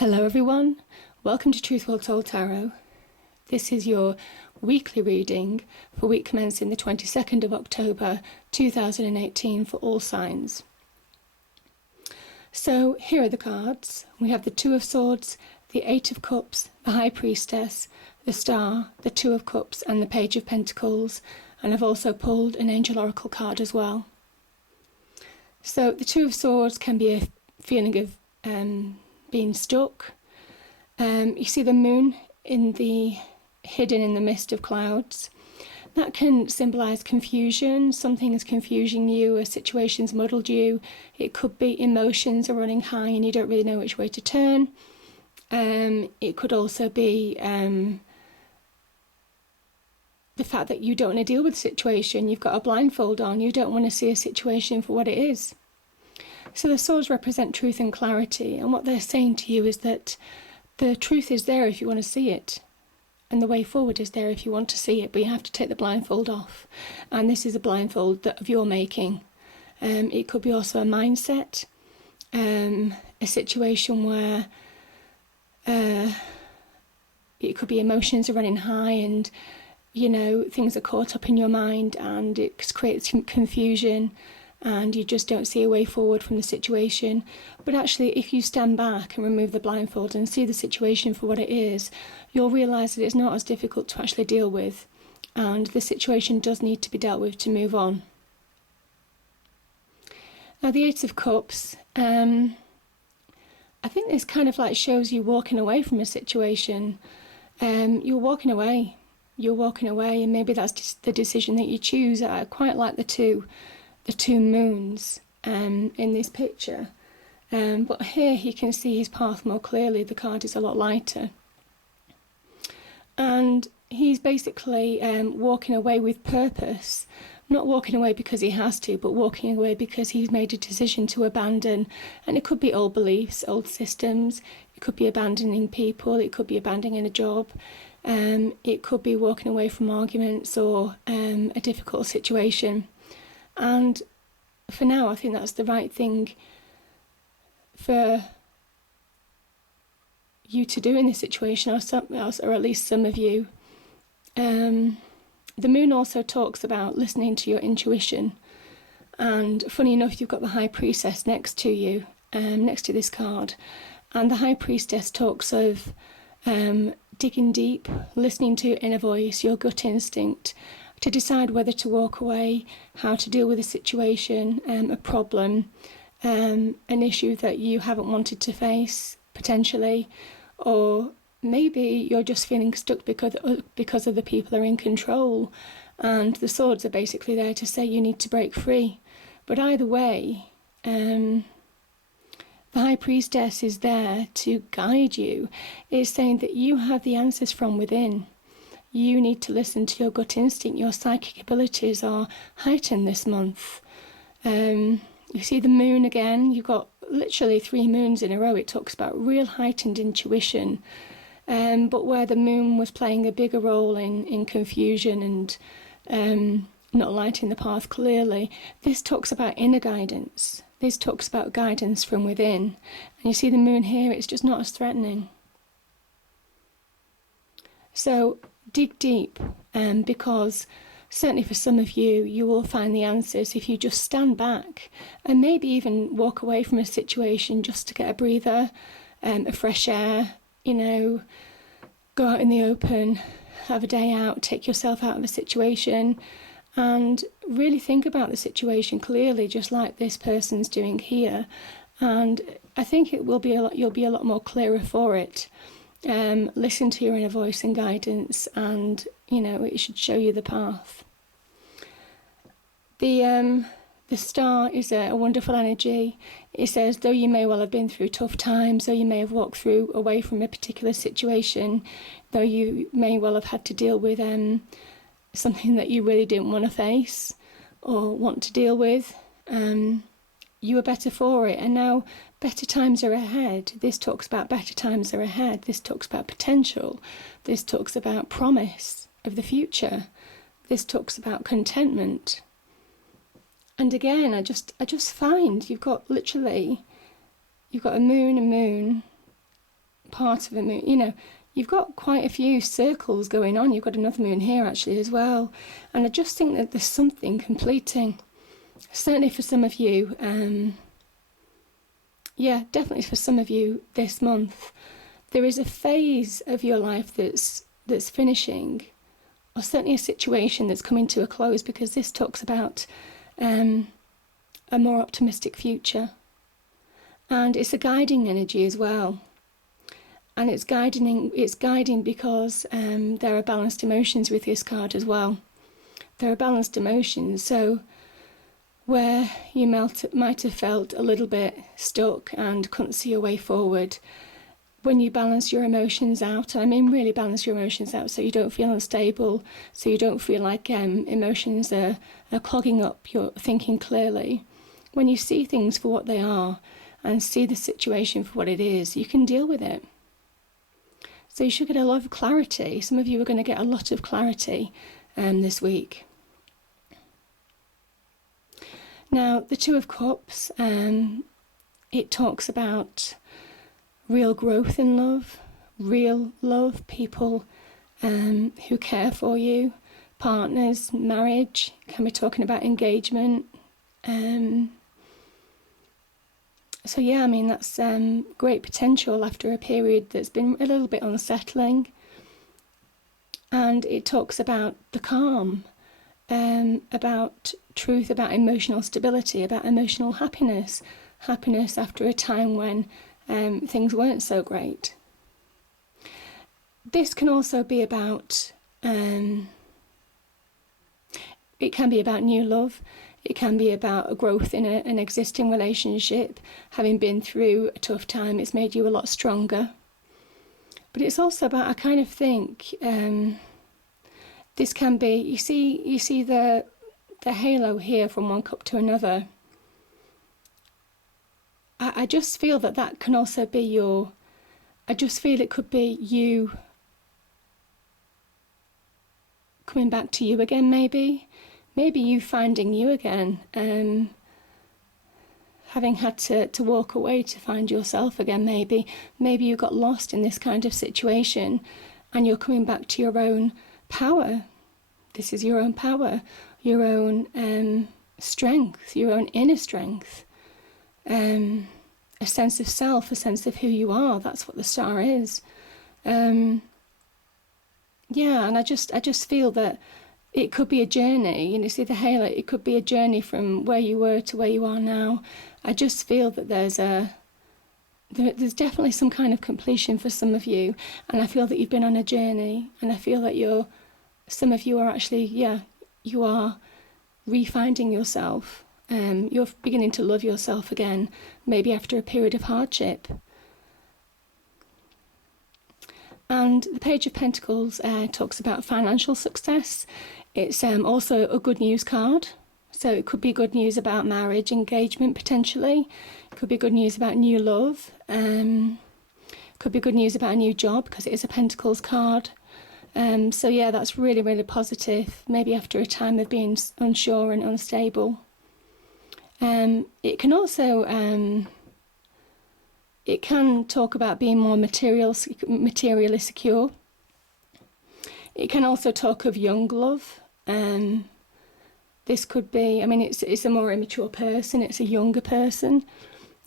Hello everyone, welcome to Truth Well Told Tarot. This is your weekly reading for week commencing the 22nd of October 2018 for all signs. So here are the cards. We have the Two of Swords, the Eight of Cups, the High Priestess, the Star, the Two of Cups and the Page of Pentacles, and I've also pulled an Angel Oracle card as well. So the Two of Swords can be a feeling of being stuck. You see the moon hidden in the mist of clouds. That can symbolise confusion. Something is confusing you, a situation's muddled you. It could be emotions are running high and you don't really know which way to turn. It could also be the fact that you don't want to deal with the situation. You've got a blindfold on. You don't want to see a situation for what it is. So the swords represent truth and clarity, and what they're saying to you is that the truth is there if you want to see it, and the way forward is there if you want to see it, but you have to take the blindfold off. And this is a blindfold of your making. It could be also a mindset, a situation where it could be emotions are running high and, you know, things are caught up in your mind and it creates confusion. And you just don't see a way forward from the situation. But actually, if you stand back and remove the blindfold and see the situation for what it is, you'll realise that it's not as difficult to actually deal with, and the situation does need to be dealt with to move on. Now, the Eight of Cups, I think this kind of like shows you walking away from a situation. You're walking away, and maybe that's the decision that you choose. I quite like the two moons in this picture, but here he can see his path more clearly. The card is a lot lighter, and he's basically walking away with purpose, not walking away because he has to, but walking away because he's made a decision to abandon. And it could be old beliefs, old systems, it could be abandoning people, it could be abandoning a job, it could be walking away from arguments or a difficult situation. And for now, I think that's the right thing for you to do in this situation, or at least some of you. The moon also talks about listening to your intuition. And funny enough, you've got the High Priestess next to you, next to this card. And the High Priestess talks of digging deep, listening to your inner voice, your gut instinct, to decide whether to walk away, how to deal with a situation, a problem, an issue that you haven't wanted to face, potentially, or maybe you're just feeling stuck because other people are in control, and the swords are basically there to say you need to break free. But either way, the High Priestess is there to guide you. It's saying that you have the answers from within. You need to listen to your gut instinct. Your psychic abilities are heightened this month. You see the moon again. You've got literally 3 moons in a row. It talks about real heightened intuition. But where the moon was playing a bigger role in confusion and not lighting the path clearly, this talks about inner guidance. This talks about guidance from within. And you see the moon here, it's just not as threatening. So dig deep, because certainly for some of you, you will find the answers if you just stand back and maybe even walk away from a situation just to get a breather, a fresh air, you know, go out in the open, have a day out, take yourself out of a situation and really think about the situation clearly, just like this person's doing here. And I think you'll be a lot more clearer for it. Listen to your inner voice and guidance, and you know it should show you the path. The star is a wonderful energy. It says, though you may well have been through tough times, though you may have walked away from a particular situation, though you may well have had to deal with something that you really didn't want to face or want to deal with, you are better for it. And now better times are ahead. This talks about better times are ahead. This talks about potential. This talks about promise of the future. This talks about contentment. And again, I just find you've got a moon, part of a moon. You know, you've got quite a few circles going on. You've got another moon here actually as well. And I just think that there's something completing. Certainly for some of you, yeah, definitely for some of you this month, there is a phase of your life that's finishing, or certainly a situation that's coming to a close, because this talks about a more optimistic future. And it's a guiding energy as well. And it's guiding because there are balanced emotions with this card as well. There are balanced emotions, so where you might have felt a little bit stuck and couldn't see a way forward, when you balance your emotions out, I mean really balance your emotions out so you don't feel unstable, so you don't feel like emotions are clogging up your thinking clearly. When you see things for what they are and see the situation for what it is, you can deal with it. So you should get a lot of clarity. Some of you are going to get a lot of clarity this week. Now, the Two of Cups, it talks about real growth in love, real love, people who care for you, partners, marriage, can be talking about engagement. So yeah, I mean, that's great potential after a period that's been a little bit unsettling. And it talks about the calm, about truth, about emotional stability, about emotional happiness after a time when things weren't so great. This can also be about, it can be about new love. It can be about a growth in an existing relationship. Having been through a tough time, it's made you a lot stronger. But it's also about, I kind of think, this can be, you see the halo here from one cup to another. I just feel that can also be I just feel it could be you coming back to you again, maybe you finding you again, having had to walk away to find yourself again, maybe you got lost in this kind of situation and you're coming back to your own power. This is your own power, your own strength, your own inner strength, a sense of self, a sense of who you are. That's what the star is. Yeah, and I just feel that it could be a journey. You know, see the halo, it could be a journey from where you were to where you are now. I just feel that there's definitely some kind of completion for some of you, and I feel that you've been on a journey, and I feel that some of you are actually, you are refinding yourself. You're beginning to love yourself again, maybe after a period of hardship. And the Page of Pentacles talks about financial success. It's also a good news card. So it could be good news about marriage, engagement potentially. It could be good news about new love. Could be good news about a new job because it is a Pentacles card. So yeah, that's really, really positive. Maybe after a time of being unsure and unstable. It can also it can talk about being more materially secure. It can also talk of young love. This could be, I mean, it's a more immature person. It's a younger person,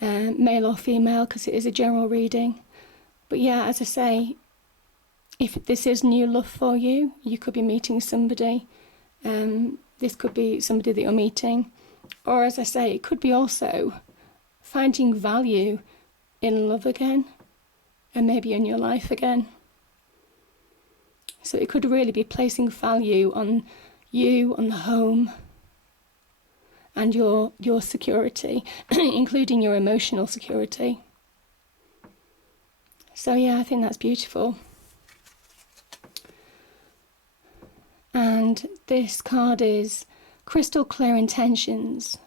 male or female, because it is a general reading. But yeah, as I say, if this is new love for you, you could be meeting somebody. This could be somebody that you're meeting. Or as I say, it could be also finding value in love again, and maybe in your life again. So it could really be placing value on you, on the home, and your security, including your emotional security. So yeah, I think that's beautiful. And this card is Crystal Clear Intentions,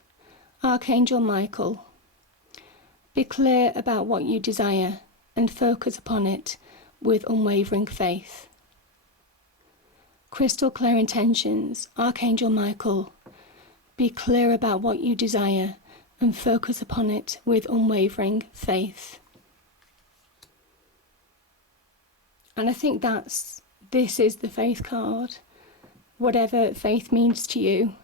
Archangel Michael. Be clear about what you desire and focus upon it with unwavering faith. Crystal Clear Intentions, Archangel Michael. Be clear about what you desire and focus upon it with unwavering faith. And I think this is the faith card. Whatever faith means to you,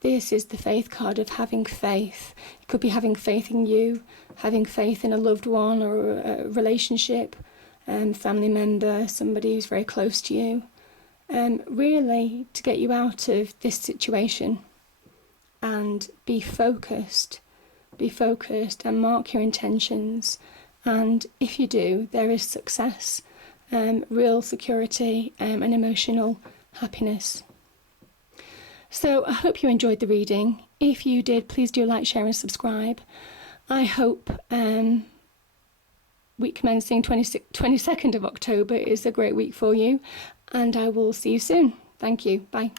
this is the faith card of having faith. It could be having faith in you, having faith in a loved one or a relationship, family member, somebody who's very close to you, really to get you out of this situation. And be focused and mark your intentions. And if you do, there is success, real security, and emotional happiness. So I hope you enjoyed the reading. If you did, please do like, share and subscribe. I hope week commencing 22nd of October is a great week for you, and I will see you soon. Thank you. Bye.